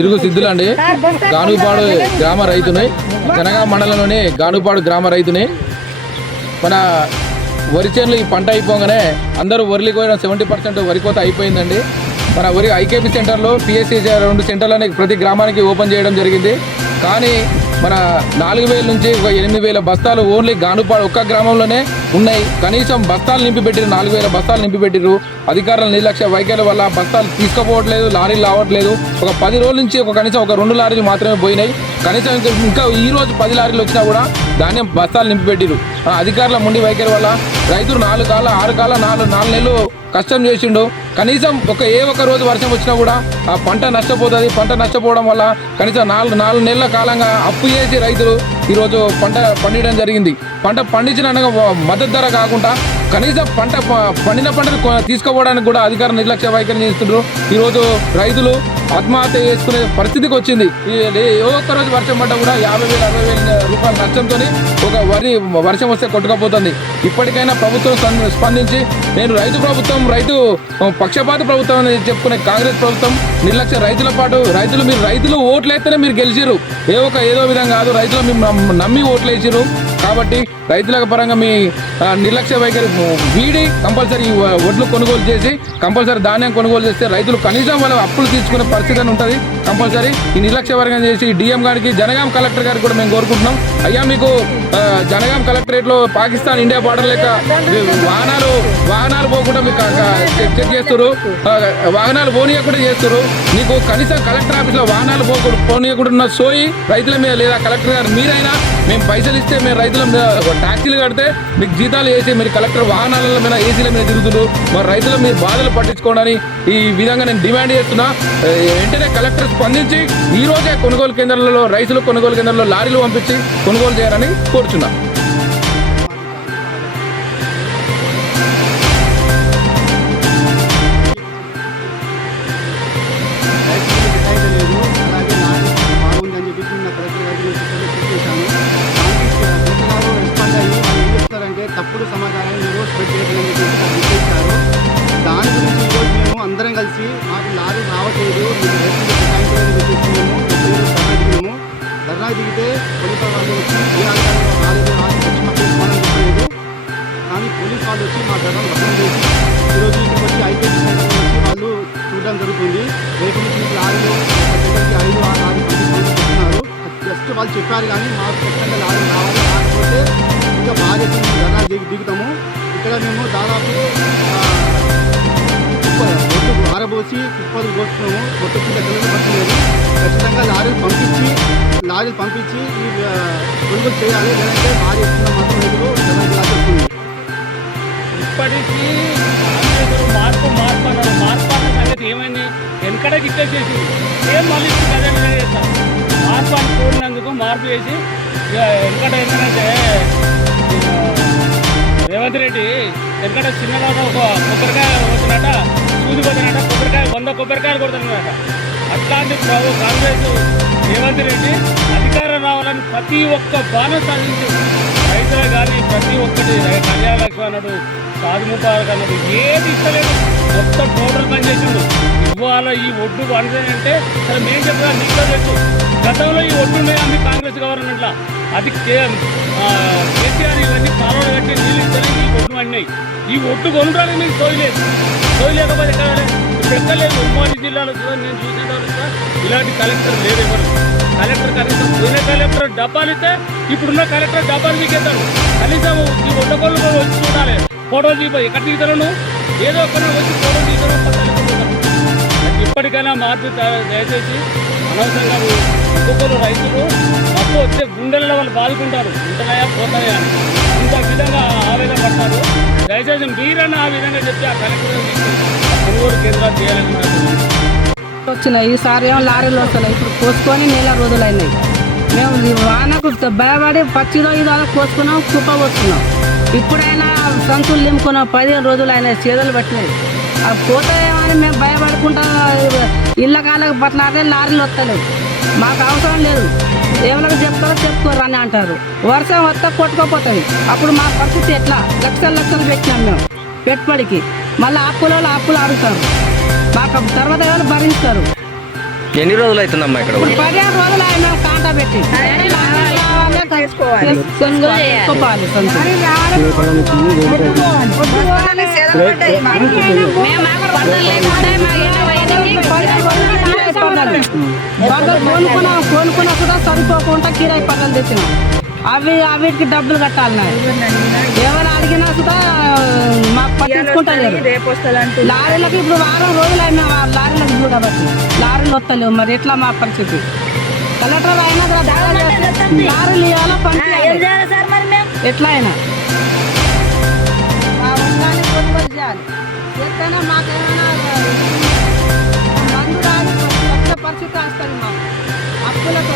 ఇరుగు సిద్ధులండి, గానుపాడు గ్రామ రైతుని, జనగాం మండలంలోని గానుపాడు గ్రామ రైతుని. మన వరి చేనులు ఈ పంట అయిపోగానే అందరూ వరిలి కోయడం 70% వరి కోత అయిపోయిందండి. మన వరి ఐకేపీ సెంటర్లో పిఎస్సి 2 సెంటర్లని ప్రతి గ్రామానికి ఓపెన్ చేయడం జరిగింది. కానీ మన 4000 నుంచి 8000 బస్తాలు ఓన్లీ గానుపాడు ఒక్క గ్రామంలోనే ఉన్నాయి. కనీసం బస్తాలు నింపి పెట్టిరు, 4000 బస్తాలు నింపి పెట్టిరు. అధికారుల నిర్లక్ష్య వైఖరి వల్ల బస్తాలు తీసుకుపోవట్లేదు, లారీలు రావట్లేదు. ఒక 10 రోజుల నుంచి కనీసం 2 లారీలు మాత్రమే పోయినాయి. కనీసం ఇంకా ఈ రోజు 10 లారీలు వచ్చినా కూడా ధాన్యం బస్తాలు నింపి పెట్టిరు. అధికారుల మొండి వైఖరి వల్ల రైతులు 4 కాళ్ళ 6 కాళ్ళ 4 నెలలు కష్టం చేసిండు. కనీసం ఒక రోజు వర్షం వచ్చినా కూడా ఆ పంట నష్టపోతుంది. పంట నష్టపోవడం వల్ల కనీసం 4 నెలల కాలంగా అప్పు చేసి రైతులు ఈరోజు పంట పండించడం జరిగింది. పంట పండించిన మద్దతు ధర కాకుండా కనీసం పండిన పంటను తీసుకోవడానికి కూడా అధికారులు నిర్లక్ష్య వైఖరి చేస్తున్నారు. ఈరోజు రైతులు ఆత్మహత్య చేసుకునే పరిస్థితికి వచ్చింది. ఒక్క రోజు వర్షం పడ్డా కూడా 50,000 60,000 రూపాయల నష్టంతో ఒక వరి వర్షం వస్తే కొట్టుకపోతుంది. ఇప్పటికైనా ప్రభుత్వం స్పందించి, నేను రైతు ప్రభుత్వం, రైతు పక్షపాత ప్రభుత్వం అని చెప్పుకునే కాంగ్రెస్ ప్రభుత్వం నిర్లక్ష్య రైతులు ఓట్లు వేస్తేనే మీరు గెలిచిరు. ఏదో విధంగా కాదు, రైతులు మీరు నమ్మి ఓట్లు వేసిరు. కాబట్టి రైతుల పరంగా మీ నిర్లక్ష్య వైఖరి వీడి కంపల్సరీ వడ్లు కొనుగోలు చేసి కంపల్సరీ ధాన్యం కొనుగోలు చేస్తే రైతులు కనీసం వాళ్ళ అప్పులు తీసుకునే పరిస్థితి అని ఉంటుంది. కంపల్సరీ ఈ నిర్లక్ష్య వర్గం చేసి డిఎం గారికి, జనగాం కలెక్టర్ గారికి కూడా మేము కోరుకుంటున్నాం. అయ్యా, మీకు జనగాం కలెక్టరేట్లో పాకిస్తాన్ ఇండియా బార్డర్ లేక వాహనాలు పోకుండా మీకు చెక్ చేస్తారు, వాహనాలు పోనీయకుండా చేస్తారు. మీకు కనీసం కలెక్టర్ ఆఫీస్లో వాహనాలు పోనీయకుండా ఉన్న సోయి రైతుల మీద లేదా కలెక్టర్ గారు మీరైనా మేము పైసలు ఇస్తే మేము రైతుల మీద ట్యాక్సీలు కడితే మీకు జీతాలు వేసి మీరు కలెక్టర్ వాహనాల మీద ఏసీల మీద తిరుగుతున్నారు. మరి రైతులు మీరు బాధలు పట్టించుకోవడానికి ఈ విధంగా నేను డిమాండ్ చేస్తున్నా. వెంటనే కలెక్టర్ స్పందించి ఈ రోజే కొనుగోలు కేంద్రాలలో రైతులు కొనుగోలు కేంద్రాల్లో లారీలు పంపించి కొనుగోలు చేయాలని కోరుచున్నా. తప్పుడు సమాచారాన్ని ఈరోజు స్ప్రెడ్ చేయడానికి చేశారు. దాని గురించి ఈరోజు మేము అందరం కలిసి మాకు లారీ రావట్లేదు, మేము ధర్నా దిగితే పోలీసు వాళ్ళు వచ్చి ఏ అధికారులు రాలేదు, వచ్చి మాకు చెప్పలేదు. కానీ పోలీసు వాళ్ళు వచ్చి మా ధర్నా భద్రం చేసి ఈరోజు ఇక్కడికి వచ్చి ఐకేపీ సెంటర్లో వచ్చి వాళ్ళు చూడడం జరుగుతుంది. రేపు నుంచి మీకు లారీలు 5-6 లారీ పంపిస్తున్నారు. జస్ట్ వాళ్ళు చెప్పారు, కానీ మాకు ఖచ్చితంగా లారీ రావాలి. రాకపోతే ఇంకా బాధ్యత ధర్నా దిగుతాము. ఇక్కడ మేము దాదాపు ఒడ్డు ఆరబోసి కుప్పలు పోస్తున్నాము. ఒట్టు కింద పిల్లలు పట్టలేదు. ఖచ్చితంగా లారీలు పంపించి ఈ కొనుగోలు చేయాలి, లేదంటే భారీ ఇస్తున్న మాత్రం రైతులు వస్తుంది. ఇప్పటికీ మార్పు అన్న సంగతి ఏమైంది? వెనకడే గిట్టేసేసి ఏం మళ్ళీ అదే విధంగా చేస్తాం. మార్పు అని కోరినందుకు మార్పు చేసి వెనకడ ఏంటంటే రేవంత్ రెడ్డి వెనకట చిన్నదాట ఒక కొబ్బరికాయ పోతున్నట, సూది పోతున్నట, 100 కొబ్బరికాయలు కొడుతున్నట. అట్లాంటి కాంగ్రెస్ రేవంత్ రెడ్డి అధికారం రావాలని ప్రతి ఒక్క బాణం సాధించు. రైతులు కానీ ప్రతి ఒక్కటి కళ్యాణ లక్ష్మి అన్నాడు, సాధు ముబారక్ అన్నాడు, ఏది ఇస్తలేదు. మొత్తం టోటల్ పని చేసిండు. ఇవాళ ఈ ఒడ్డు పండుదంటే సరే మేము చెప్పినా నీకు తెలుసు. గతంలో ఈ ఒడ్డు ఉన్నాయా మీ కాంగ్రెస్ గవర్నమెంట్లో? అది కేసీఆర్ ఇవన్నీ కాలువలు కట్టి నీళ్ళు ఇస్తేనే ఈ ఒడ్డు అన్నాయి. ఈ ఒడ్డు కొనడానికి మీకు సోయి లేకపోతే ఇప్పుడు ఎక్కలేదు. ఉమ్మడి జిల్లాలో కూడా నేను చూసిన ఇలాంటి కలెక్టర్ లేదు ఎవరు. కలెక్టర్ కనీసం పోయిన కలెక్టర్ డబ్బాలు ఇస్తే ఇప్పుడున్న కలెక్టర్ డబ్బాలు దిగేస్తాడు. కనీసం ఈ ఒడ్డకోళ్ళు వచ్చి చూడాలి, ఫోటోలు తీపోయి ఎక్కడ దిగుతారు నువ్వు, ఏదో ఒక్కడ వచ్చి ఫోటోలు తీసుకోవడం. ఇప్పటికైనా మార్పు దయచేసి అనవసరంగా ఒక్కొక్కరు రైతులు తప్పు వచ్చే గుండెలలో వాళ్ళు బాదుకుంటారు, ఉంటున్నాయా పోతాయా అని ఇంత విధంగా ఆవేదన పడతారు. దయచేసి మీరన్నా ఆ విధంగా చెప్తే ఆ కలెక్టర్ కొనుగోలు కేంద్రాలు చేయాలని వచ్చినాయి. ఈసారి ఏమో లారీలు వస్తున్నాయి. ఇప్పుడు కోసుకొని 1 రోజులు అయినాయి. మేము వానకు భయపడి పచ్చిదో ఇదో కోసుకున్నాం, కుప్ప పోసుకున్నాం. ఇప్పుడైనా సంచులు నింపుకున్నాం. 15 రోజులు అయినాయి, చేతులు పట్టినాయి. అవి పోతాయేమని మేము భయపడుకుంటా ఇళ్ళ కాళ్ళకు పట్టినాకే లారీలు వస్తలేవు. మాకు అవసరం లేదు, ఎవరికి చెప్తారో చెప్పుకోరు అని అంటారు. వర్షం వస్తే కొట్టుకోపోతుంది. అప్పుడు మా పరిస్థితి ఎట్లా? లక్షలు పెట్టినాం మేము పెట్టుబడికి. మళ్ళీ అప్పులు అడుగుతారు. మాకు తర్వాత ఎవరు భరిస్తారు. ఎన్ని రోజులు అవుతుందమ్మా ఇక్కడ ఇప్పుడు 15 రోజులు ఆయన మేము కాంటా పెట్టి తీసుకోవాలి సంచులు. కొనుక్కున్నా కూడా సరిపోకుండా కిరాయి పనులు తెచ్చినాం. అవిటికి డబ్బులు కట్టాలి. ఎవరు అడిగినా కూడా మాకు పట్టించుకుంటలేరు. లారీలకు ఇప్పుడు వారం రోజులు అయినా లారీలకు చూడబట్టి లారీలు వస్తలేవు. మరి ఎట్లా మా పరిస్థితి? కలెక్టర్ అయినా లారీలు ఇవ్వాలో పంపించాలి. ఎట్లా అయినా మా వర్గాన్ని కొనుగోలు చేయాలి. ఎట్లయినా మాకేమైనా మందు రాని పరిస్థితి వస్తుంది. మాకు అప్పులతో